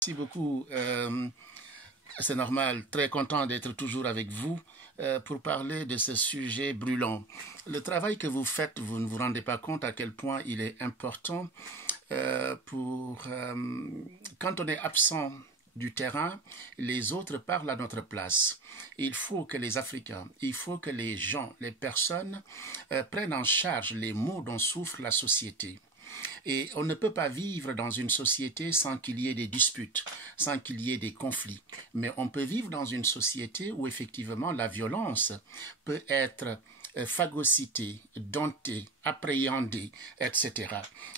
Merci beaucoup. C'est normal, très content d'être toujours avec vous pour parler de ce sujet brûlant. Le travail que vous faites, vous ne vous rendez pas compte à quel point il est important quand on est absent du terrain, les autres parlent à notre place. Il faut que les Africains, il faut que les gens, les personnes prennent en charge les maux dont souffre la société. Et on ne peut pas vivre dans une société sans qu'il y ait des disputes, sans qu'il y ait des conflits. Mais on peut vivre dans une société où effectivement la violence peut être phagocytée, domptée, appréhendée, etc.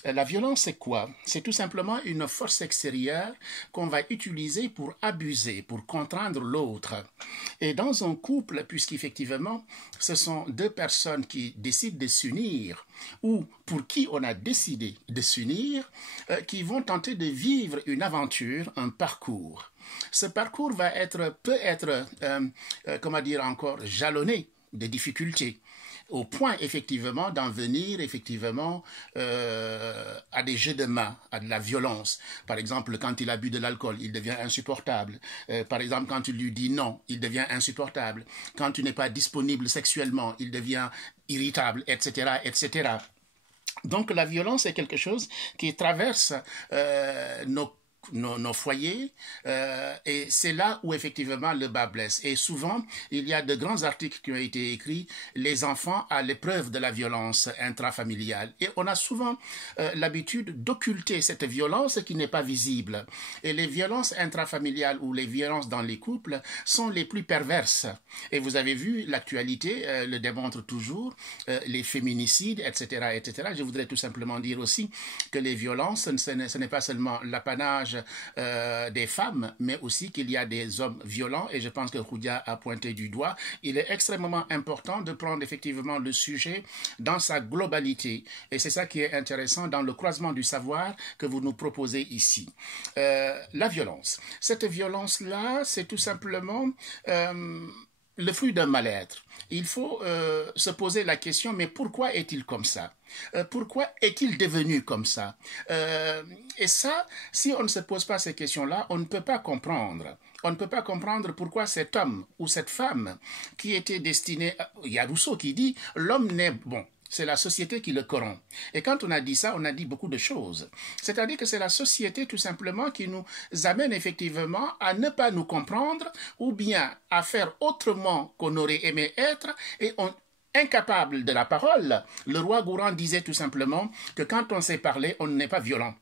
La violence, c'est quoi? C'est tout simplement une force extérieure qu'on va utiliser pour abuser, pour contraindre l'autre. Et dans un couple, puisqu'effectivement, ce sont deux personnes qui décident de s'unir, ou pour qui on a décidé de s'unir, qui vont tenter de vivre une aventure, un parcours. Ce parcours peut être, comment dire encore, jalonné de difficultés, au point effectivement d'en venir effectivement à des jeux de main, à de la violence. Par exemple, quand il a bu de l'alcool, il devient insupportable. Par exemple, quand tu lui dis non, il devient insupportable. Quand tu n'es pas disponible sexuellement, il devient irritable, etc., etc. Donc la violence est quelque chose qui traverse nos foyers et c'est là où effectivement le bas blesse. Et souvent, il y a de grands articles qui ont été écrits, les enfants à l'épreuve de la violence intrafamiliale. Et on a souvent l'habitude d'occulter cette violence qui n'est pas visible. Et les violences intrafamiliales ou les violences dans les couples sont les plus perverses. Et vous avez vu, l'actualité le démontre toujours, les féminicides, etc., etc. Je voudrais tout simplement dire aussi que les violences, ce n'est pas seulement l'apanage des femmes, mais aussi qu'il y a des hommes violents, et je pense que Khoudia a pointé du doigt. Il est extrêmement important de prendre effectivement le sujet dans sa globalité, et c'est ça qui est intéressant dans le croisement du savoir que vous nous proposez ici. La violence. Cette violence-là, c'est tout simplement le fruit d'un mal-être. Il faut se poser la question, mais pourquoi est-il comme ça? Pourquoi est-il devenu comme ça? Et ça, si on ne se pose pas ces questions-là, on ne peut pas comprendre. On ne peut pas comprendre pourquoi cet homme ou cette femme qui était destiné... Il y a Rousseau qui dit, l'homme n'est... Bon, c'est la société qui le corrompt. Et quand on a dit ça, on a dit beaucoup de choses. C'est-à-dire que c'est la société tout simplement qui nous amène effectivement à ne pas nous comprendre ou bien à faire autrement qu'on aurait aimé être et incapable de la parole. Le roi Gourand disait tout simplement que quand on sait parler, on n'est pas violent.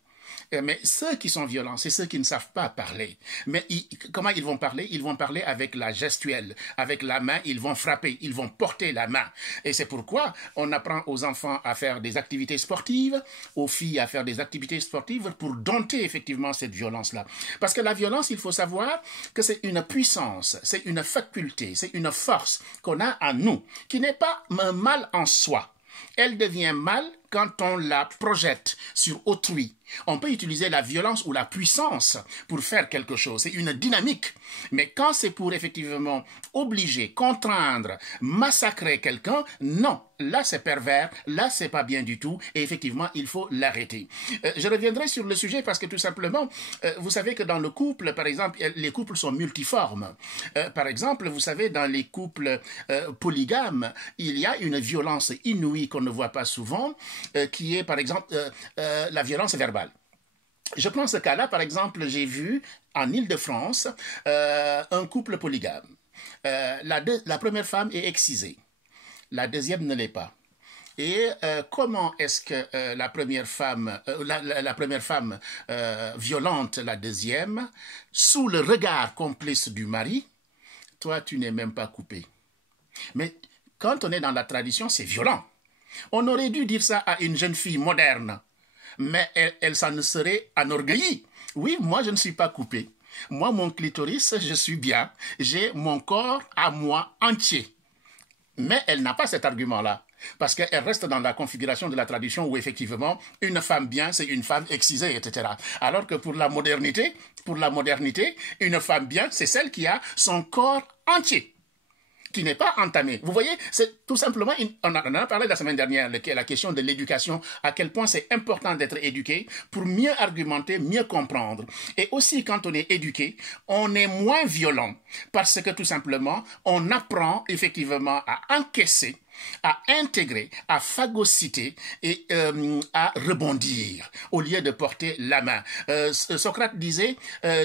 Mais ceux qui sont violents, c'est ceux qui ne savent pas parler. Mais comment ils vont parler? Ils vont parler avec la gestuelle. Avec la main, ils vont frapper, ils vont porter la main. Et c'est pourquoi on apprend aux enfants à faire des activités sportives, aux filles à faire des activités sportives pour dompter effectivement cette violence-là. Parce que la violence, il faut savoir que c'est une puissance, c'est une faculté, c'est une force qu'on a en nous, qui n'est pas un mal en soi. Elle devient mal quand on la projette sur autrui. On peut utiliser la violence ou la puissance pour faire quelque chose. C'est une dynamique. Mais quand c'est pour effectivement obliger, contraindre, massacrer quelqu'un, non. Là, c'est pervers. Là, c'est pas bien du tout. Et effectivement, il faut l'arrêter. Je reviendrai sur le sujet parce que tout simplement, vous savez que dans le couple, par exemple, les couples sont multiformes. Par exemple, vous savez, dans les couples polygames, il y a une violence inouïe qu'on ne voit pas souvent, qui est, par exemple, la violence verbale. Je prends ce cas-là, par exemple, j'ai vu en Île-de-France un couple polygame. La première femme est excisée, la deuxième ne l'est pas. Et comment est-ce que la première femme violente la deuxième, sous le regard complice du mari, toi tu n'es même pas coupé. Mais quand on est dans la tradition, c'est violent. On aurait dû dire ça à une jeune fille moderne. Mais elle s'en serait enorgueillie. Oui, moi, je ne suis pas coupé. Moi, mon clitoris, je suis bien. J'ai mon corps à moi entier. Mais elle n'a pas cet argument-là. Parce qu'elle reste dans la configuration de la tradition où, effectivement, une femme bien, c'est une femme excisée, etc. Alors que pour la modernité, une femme bien, c'est celle qui a son corps entier, tu n'es pas entamé. Vous voyez, c'est tout simplement, on en a parlé la semaine dernière, la question de l'éducation, à quel point c'est important d'être éduqué pour mieux argumenter, mieux comprendre. Et aussi, quand on est éduqué, on est moins violent parce que tout simplement, on apprend effectivement à encaisser, à intégrer, à phagocyter et à rebondir au lieu de porter la main. Socrate disait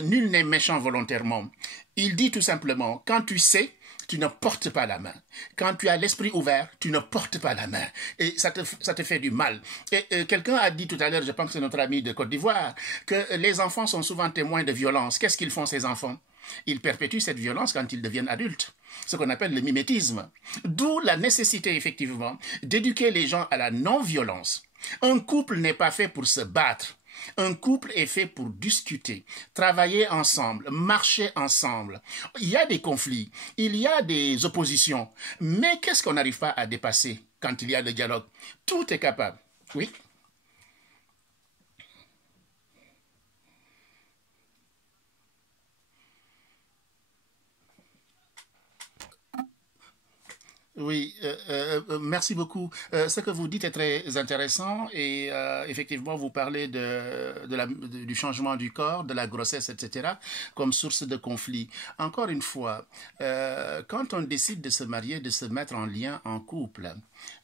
nul n'est méchant volontairement. Il dit tout simplement, quand tu sais, tu ne portes pas la main. Quand tu as l'esprit ouvert, tu ne portes pas la main. Et ça te fait du mal. Et quelqu'un a dit tout à l'heure, je pense que c'est notre ami de Côte d'Ivoire, que les enfants sont souvent témoins de violence. Qu'est-ce qu'ils font, ces enfants? Ils perpétuent cette violence quand ils deviennent adultes, ce qu'on appelle le mimétisme. D'où la nécessité, effectivement, d'éduquer les gens à la non-violence. Un couple n'est pas fait pour se battre. Un couple est fait pour discuter, travailler ensemble, marcher ensemble. Il y a des conflits, il y a des oppositions, mais qu'est-ce qu'on n'arrive pas à dépasser quand il y a le dialogue? Tout est capable. Oui. Oui, merci beaucoup. Ce que vous dites est très intéressant et effectivement, vous parlez du changement du corps, de la grossesse, etc., comme source de conflit. Encore une fois, quand on décide de se marier, de se mettre en lien en couple,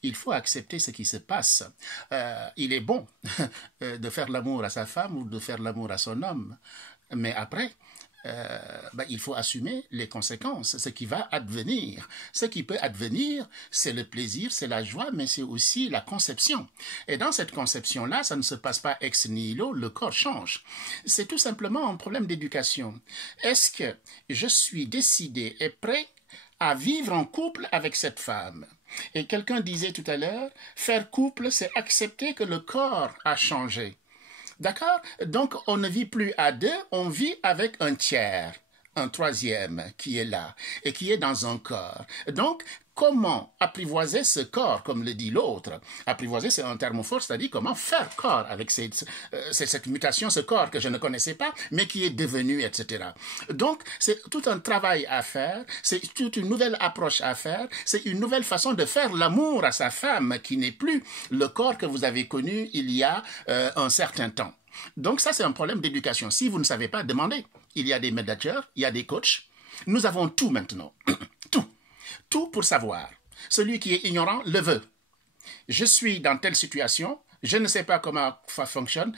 il faut accepter ce qui se passe. Il est bon de faire l'amour à sa femme ou de faire l'amour à son homme, mais après, il faut assumer les conséquences, ce qui va advenir. Ce qui peut advenir, c'est le plaisir, c'est la joie, mais c'est aussi la conception. Et dans cette conception-là, ça ne se passe pas ex nihilo, le corps change. C'est tout simplement un problème d'éducation. Est-ce que je suis décidé et prêt à vivre en couple avec cette femme? Et quelqu'un disait tout à l'heure, faire couple, c'est accepter que le corps a changé. D'accord? Donc, on ne vit plus à deux, on vit avec un tiers, un troisième qui est là et qui est dans un corps. Donc, comment apprivoiser ce corps, comme le dit l'autre? Apprivoiser, c'est un terme fort, c'est-à-dire comment faire corps avec cette mutation, ce corps que je ne connaissais pas, mais qui est devenu, etc. Donc, c'est tout un travail à faire, c'est toute une nouvelle approche à faire, c'est une nouvelle façon de faire l'amour à sa femme, qui n'est plus le corps que vous avez connu il y a un certain temps. Donc ça, c'est un problème d'éducation. Si vous ne savez pas, demandez. Il y a des managers, il y a des coachs. Nous avons tout maintenant. Tout. Tout pour savoir. Celui qui est ignorant le veut. Je suis dans telle situation, je ne sais pas comment ça fonctionne,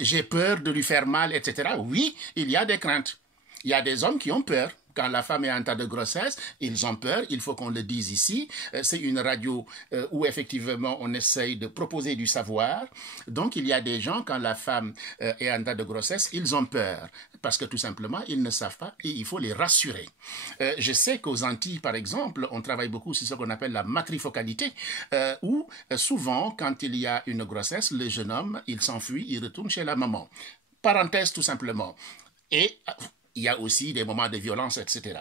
j'ai peur de lui faire mal, etc. Oui, il y a des craintes. Il y a des hommes qui ont peur. Quand la femme est en état de grossesse, ils ont peur, il faut qu'on le dise ici. C'est une radio où effectivement on essaye de proposer du savoir. Donc il y a des gens, quand la femme est en état de grossesse, ils ont peur. Parce que tout simplement, ils ne savent pas et il faut les rassurer. Je sais qu'aux Antilles, par exemple, on travaille beaucoup sur ce qu'on appelle la matrifocalité, où souvent, quand il y a une grossesse, le jeune homme, il s'enfuit, il retourne chez la maman. Parenthèse tout simplement. Et il y a aussi des moments de violence, etc.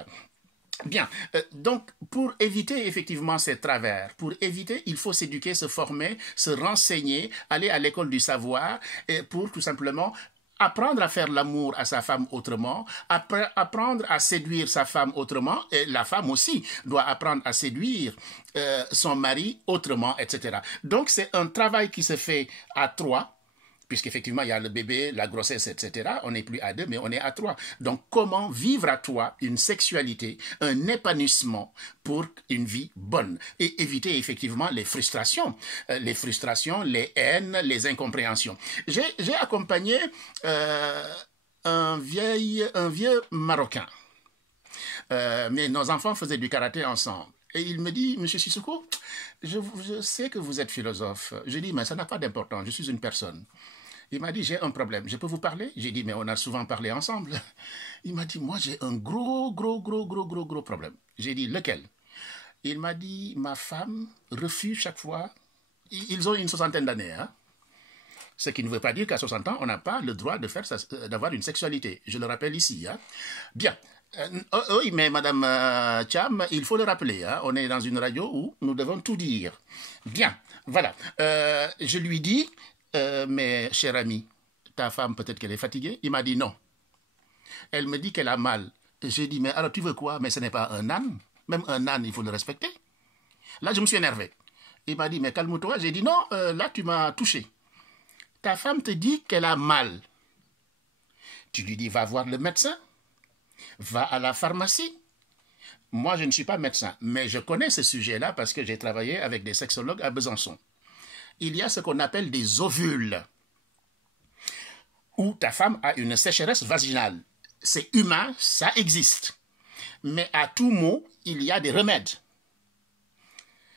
Bien, donc pour éviter effectivement ces travers, pour éviter, il faut s'éduquer, se former, se renseigner, aller à l'école du savoir, et pour tout simplement apprendre à faire l'amour à sa femme autrement, apprendre à séduire sa femme autrement, et la femme aussi doit apprendre à séduire son mari autrement, etc. Donc c'est un travail qui se fait à trois, puisqu'effectivement, il y a le bébé, la grossesse, etc. On n'est plus à deux, mais on est à trois. Donc, comment vivre à trois une sexualité, un épanouissement pour une vie bonne et éviter effectivement les frustrations, les haines, les incompréhensions. J'ai accompagné un vieux Marocain. Mais nos enfants faisaient du karaté ensemble. Et il me dit, Monsieur Sissoko, je sais que vous êtes philosophe. Je dis, mais ça n'a pas d'importance, je suis une personne. Il m'a dit, j'ai un problème, je peux vous parler? J'ai dit, mais on a souvent parlé ensemble. Il m'a dit, moi j'ai un gros problème. J'ai dit, lequel? Il m'a dit, ma femme refuse chaque fois. Ils ont une soixantaine d'années, hein? Ce qui ne veut pas dire qu'à 60 ans, on n'a pas le droit d'avoir une sexualité. Je le rappelle ici. Hein? Bien. Oui, mais Madame Cham, il faut le rappeler. Hein? On est dans une radio où nous devons tout dire. Bien. Voilà. Je lui dis, mais cher ami, ta femme, peut-être qu'elle est fatiguée. Il m'a dit non. Elle me dit qu'elle a mal. J'ai dit, mais alors tu veux quoi? Mais ce n'est pas un âne. Même un âne, il faut le respecter. Là, je me suis énervé. Il m'a dit, mais calme-toi. J'ai dit, non, là, tu m'as touché. Ta femme te dit qu'elle a mal. Tu lui dis, va voir le médecin. Va à la pharmacie. Moi, je ne suis pas médecin, mais je connais ce sujet-là parce que j'ai travaillé avec des sexologues à Besançon. Il y a ce qu'on appelle des ovules, où ta femme a une sécheresse vaginale. C'est humain, ça existe. Mais à tout mot, il y a des remèdes.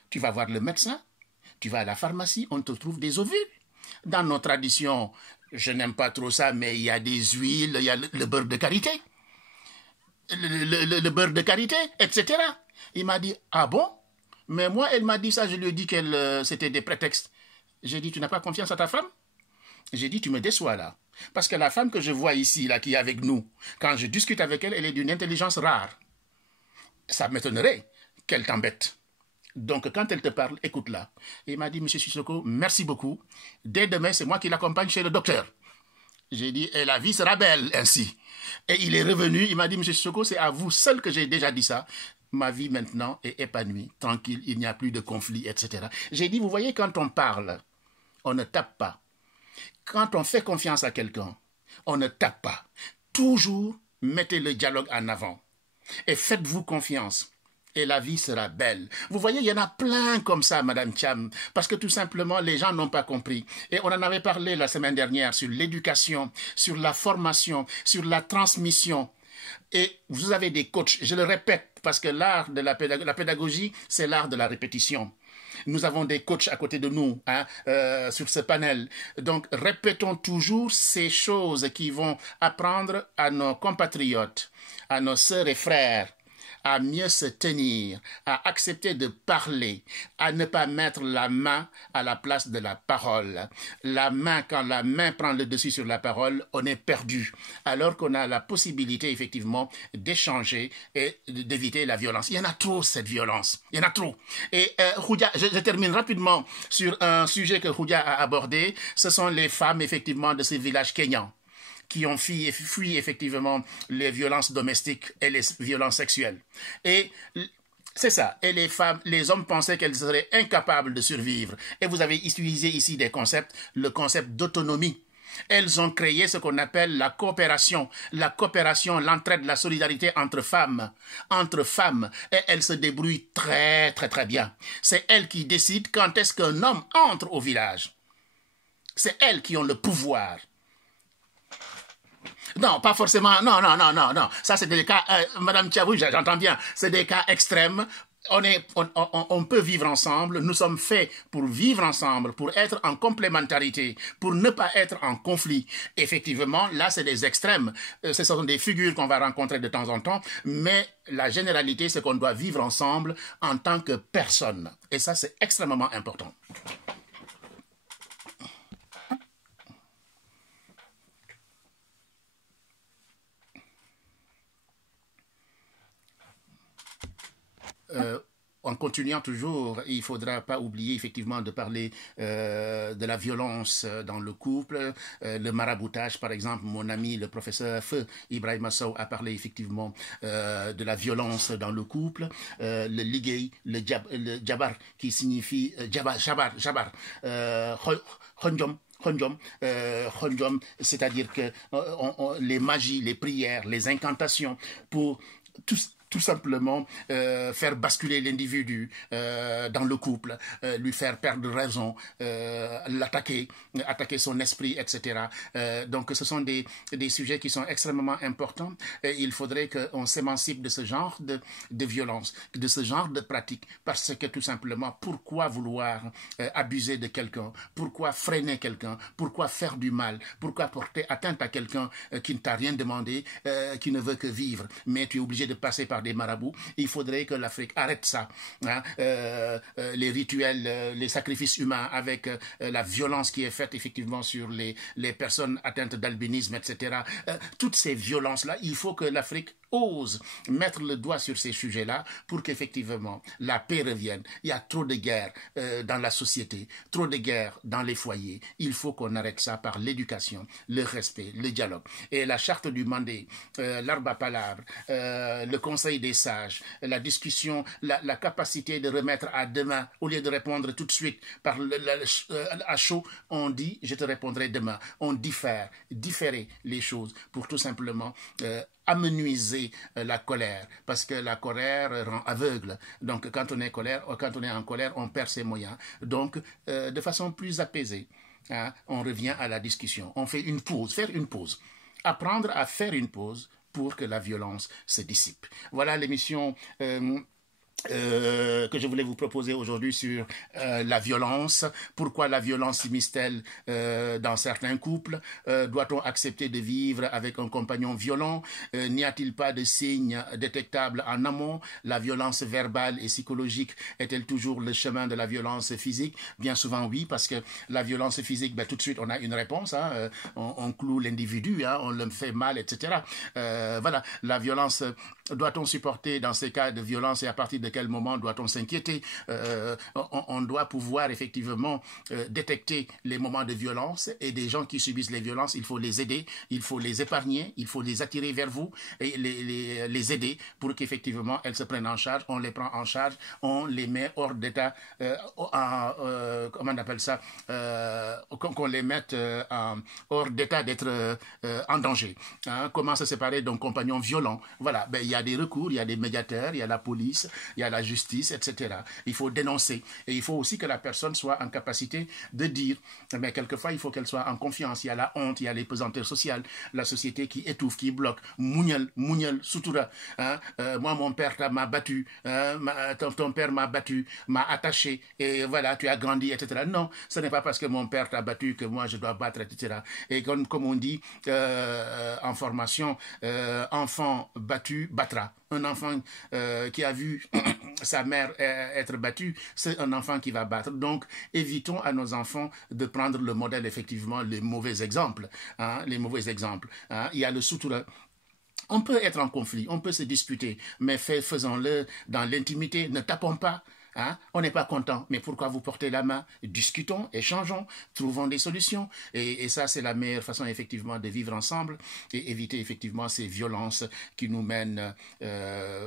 Tu vas voir le médecin, tu vas à la pharmacie, on te trouve des ovules. Dans nos traditions, je n'aime pas trop ça, mais il y a des huiles, il y a le beurre de karité. Le beurre de karité, etc. Il m'a dit, ah bon? Mais moi, elle m'a dit ça, je lui ai dit que c'était des prétextes. J'ai dit, tu n'as pas confiance à ta femme? J'ai dit, tu me déçois là. Parce que la femme que je vois ici, là, qui est avec nous, quand je discute avec elle, elle est d'une intelligence rare. Ça m'étonnerait qu'elle t'embête. Donc, quand elle te parle, écoute-la. Il m'a dit, Monsieur Sissoko, merci beaucoup. Dès demain, c'est moi qui l'accompagne chez le docteur. J'ai dit, et la vie sera belle ainsi. Et il est revenu, il m'a dit, Monsieur Sissoko, c'est à vous seul que j'ai déjà dit ça. Ma vie maintenant est épanouie, tranquille, il n'y a plus de conflit, etc. J'ai dit, vous voyez, quand on parle, on ne tape pas. Quand on fait confiance à quelqu'un, on ne tape pas. Toujours mettez le dialogue en avant. Et faites-vous confiance. Et la vie sera belle. Vous voyez, il y en a plein comme ça, Madame Cham, parce que tout simplement, les gens n'ont pas compris. Et on en avait parlé la semaine dernière sur l'éducation, sur la formation, sur la transmission. Et vous avez des coachs, je le répète, parce que l'art de la pédagogie, c'est l'art de la répétition. Nous avons des coachs à côté de nous sur ce panel. Donc, répétons toujours ces choses qui vont apprendre à nos compatriotes, à nos sœurs et frères, à mieux se tenir, à accepter de parler, à ne pas mettre la main à la place de la parole. La main, quand la main prend le dessus sur la parole, on est perdu. Alors qu'on a la possibilité, effectivement, d'échanger et d'éviter la violence. Il y en a trop, cette violence. Il y en a trop. Et Khoudia, je termine rapidement sur un sujet que Khoudia a abordé. Ce sont les femmes, effectivement, de ces villages kenyans, qui ont fui effectivement les violences domestiques et les violences sexuelles. Et c'est ça. Et les femmes, les hommes pensaient qu'elles seraient incapables de survivre. Et vous avez utilisé ici des concepts, le concept d'autonomie. Elles ont créé ce qu'on appelle la coopération, l'entraide, la solidarité entre femmes. Et elles se débrouillent très, très, très bien. C'est elles qui décident quand est-ce qu'un homme entre au village. C'est elles qui ont le pouvoir. Non, pas forcément. Non. Ça, c'est des cas, Madame Tchabou, j'entends bien. C'est des cas extrêmes. On peut vivre ensemble. Nous sommes faits pour vivre ensemble, pour être en complémentarité, pour ne pas être en conflit. Effectivement, là, c'est des extrêmes. Ce sont des figures qu'on va rencontrer de temps en temps. Mais la généralité, c'est qu'on doit vivre ensemble en tant que personne. Et ça, c'est extrêmement important. En continuant toujours, il ne faudra pas oublier effectivement de parler de la violence dans le couple, le maraboutage par exemple. Mon ami le professeur Feu Ibrahima Sow a parlé effectivement de la violence dans le couple, le ligay, le jabar qui signifie jabar, khonjom, c'est-à-dire que les magies, les prières, les incantations pour tout simplement faire basculer l'individu dans le couple, lui faire perdre raison, attaquer son esprit, etc. Donc ce sont des sujets qui sont extrêmement importants et il faudrait qu'on s'émancipe de ce genre de violence, de ce genre de pratique, parce que tout simplement, pourquoi vouloir abuser de quelqu'un, pourquoi freiner quelqu'un, pourquoi faire du mal, pourquoi porter atteinte à quelqu'un qui ne t'a rien demandé, qui ne veut que vivre, mais tu es obligé de passer par des marabouts. Il faudrait que l'Afrique arrête ça. Hein? Les rituels, les sacrifices humains avec la violence qui est faite effectivement sur les personnes atteintes d'albinisme, etc. Toutes ces violences-là, il faut que l'Afrique ose mettre le doigt sur ces sujets-là pour qu'effectivement la paix revienne. Il y a trop de guerres dans la société, trop de guerres dans les foyers. Il faut qu'on arrête ça par l'éducation, le respect, le dialogue. Et la charte du Mandé, l'arbre à palabre, le conseil des sages, la discussion, la capacité de remettre à demain, au lieu de répondre tout de suite à chaud, on dit je te répondrai demain. On différer les choses pour tout simplement amenuiser la colère, parce que la colère rend aveugle. Donc quand on est en colère, on perd ses moyens. Donc de façon plus apaisée, hein, on revient à la discussion. On fait une pause, faire une pause. Apprendre à faire une pause pour que la violence se dissipe. Voilà l'émission que je voulais vous proposer aujourd'hui sur la violence. Pourquoi la violence s'immisce-t-elle dans certains couples? Doit-on accepter de vivre avec un compagnon violent? N'y a-t-il pas de signes détectables en amont? La violence verbale et psychologique est-elle toujours le chemin de la violence physique? Bien souvent oui, parce que la violence physique, tout de suite on a une réponse, hein, on cloue l'individu, hein, on le fait mal, etc. Voilà, la violence, doit-on supporter dans ces cas de violence et à partir de quel moment doit-on s'inquiéter? On doit pouvoir effectivement détecter les moments de violence, et des gens qui subissent les violences, il faut les aider, il faut les épargner, il faut les attirer vers vous et les aider pour qu'effectivement elles se prennent en charge. On les prend en charge, on les met hors d'état, comment on appelle ça, qu'on les mette hors d'état d'être en danger. Hein? Comment se séparer d'un compagnon violent? Voilà, il y a des recours, il y a des médiateurs, il y a la police, il y a la justice, etc. Il faut dénoncer. Et il faut aussi que la personne soit en capacité de dire. Mais quelquefois, il faut qu'elle soit en confiance. Il y a la honte, il y a les pesanteurs sociales, la société qui étouffe, qui bloque. Mugnal, sutura. Hein? Moi, mon père m'a battu. Hein? Ton père m'a battu, m'a attaché. Et voilà, tu as grandi, etc. Non, ce n'est pas parce que mon père t'a battu que moi, je dois battre, etc. Et comme on dit en formation, enfant battu, battra. Un enfant qui a vu sa mère être battue, c'est un enfant qui va battre. Donc, évitons à nos enfants de prendre le modèle, effectivement, les mauvais exemples. Hein, les mauvais exemples. Hein. Il y a le sutura. On peut être en conflit, on peut se disputer, mais faisons-le dans l'intimité, ne tapons pas. Hein? On n'est pas content, mais pourquoi vous portez la main? Discutons, échangeons, trouvons des solutions. Et ça, c'est la meilleure façon, effectivement, de vivre ensemble et éviter, effectivement, ces violences qui nous mènent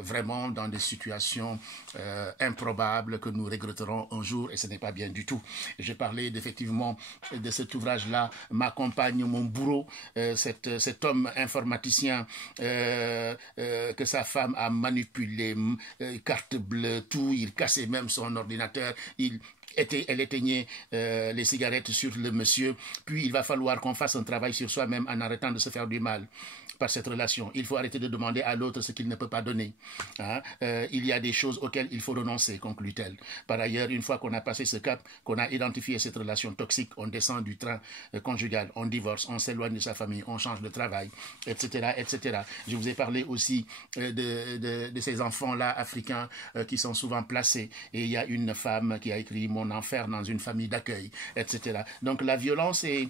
vraiment dans des situations improbables que nous regretterons un jour, et ce n'est pas bien du tout. J'ai parlé, effectivement, de cet ouvrage-là, Ma compagne, mon bourreau, cet homme informaticien que sa femme a manipulé, carte bleue, tout, il cassait même son ordinateur, elle éteignait les cigarettes sur le monsieur, puis il va falloir qu'on fasse un travail sur soi-même en arrêtant de se faire du mal par cette relation. Il faut arrêter de demander à l'autre ce qu'il ne peut pas donner. Hein? Il y a des choses auxquelles il faut renoncer, conclut-elle. Par ailleurs, une fois qu'on a passé ce cap, qu'on a identifié cette relation toxique, on descend du train conjugal, on divorce, on s'éloigne de sa famille, on change de travail, etc., etc. Je vous ai parlé aussi de ces enfants-là africains qui sont souvent placés. Et il y a une femme qui a écrit « Mon enfer dans une famille d'accueil », etc. Donc la violence est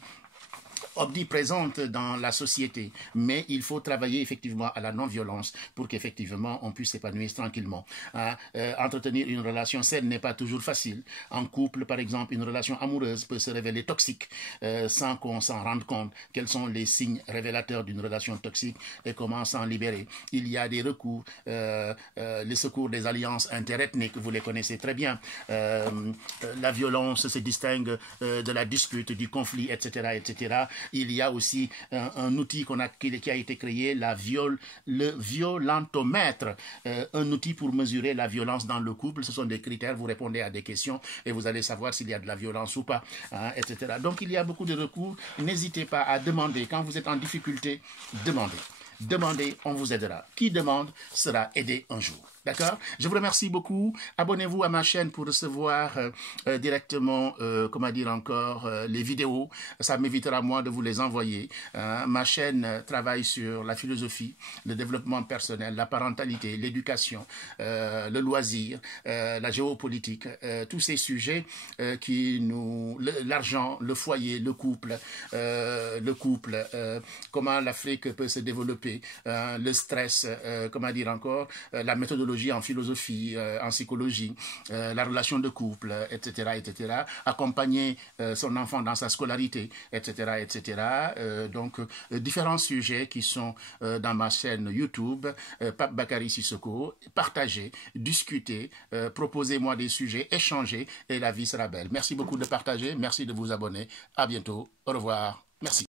omniprésente dans la société, mais il faut travailler effectivement à la non-violence pour qu'effectivement on puisse s'épanouir tranquillement. Hein? Entretenir une relation saine n'est pas toujours facile. En couple, par exemple, une relation amoureuse peut se révéler toxique sans qu'on s'en rende compte. Quels sont les signes révélateurs d'une relation toxique et comment s'en libérer? Il y a des recours, les secours des alliances interethniques, vous les connaissez très bien. La violence se distingue de la dispute, du conflit, etc., etc. Il y a aussi un outil qui a été créé, le violentomètre, un outil pour mesurer la violence dans le couple. Ce sont des critères, vous répondez à des questions et vous allez savoir s'il y a de la violence ou pas, hein, etc. Donc il y a beaucoup de recours. N'hésitez pas à demander. Quand vous êtes en difficulté, demandez. Demandez, on vous aidera. Qui demande sera aidé un jour. D'accord? Je vous remercie beaucoup. Abonnez-vous à ma chaîne pour recevoir directement, comment dire encore, les vidéos. Ça m'évitera moi de vous les envoyer. Ma chaîne travaille sur la philosophie, le développement personnel, la parentalité, l'éducation, le loisir, la géopolitique, tous ces sujets qui nous... L'argent, le foyer, le couple, comment l'Afrique peut se développer, le stress, comment dire encore, la méthodologie en philosophie, en psychologie, la relation de couple, etc., etc., accompagner son enfant dans sa scolarité, etc., etc. Donc, différents sujets qui sont dans ma chaîne YouTube, Pape Bakary Sissoko. Partagez, discutez, proposez-moi des sujets, échangez et la vie sera belle. Merci beaucoup de partager, merci de vous abonner. À bientôt. Au revoir. Merci.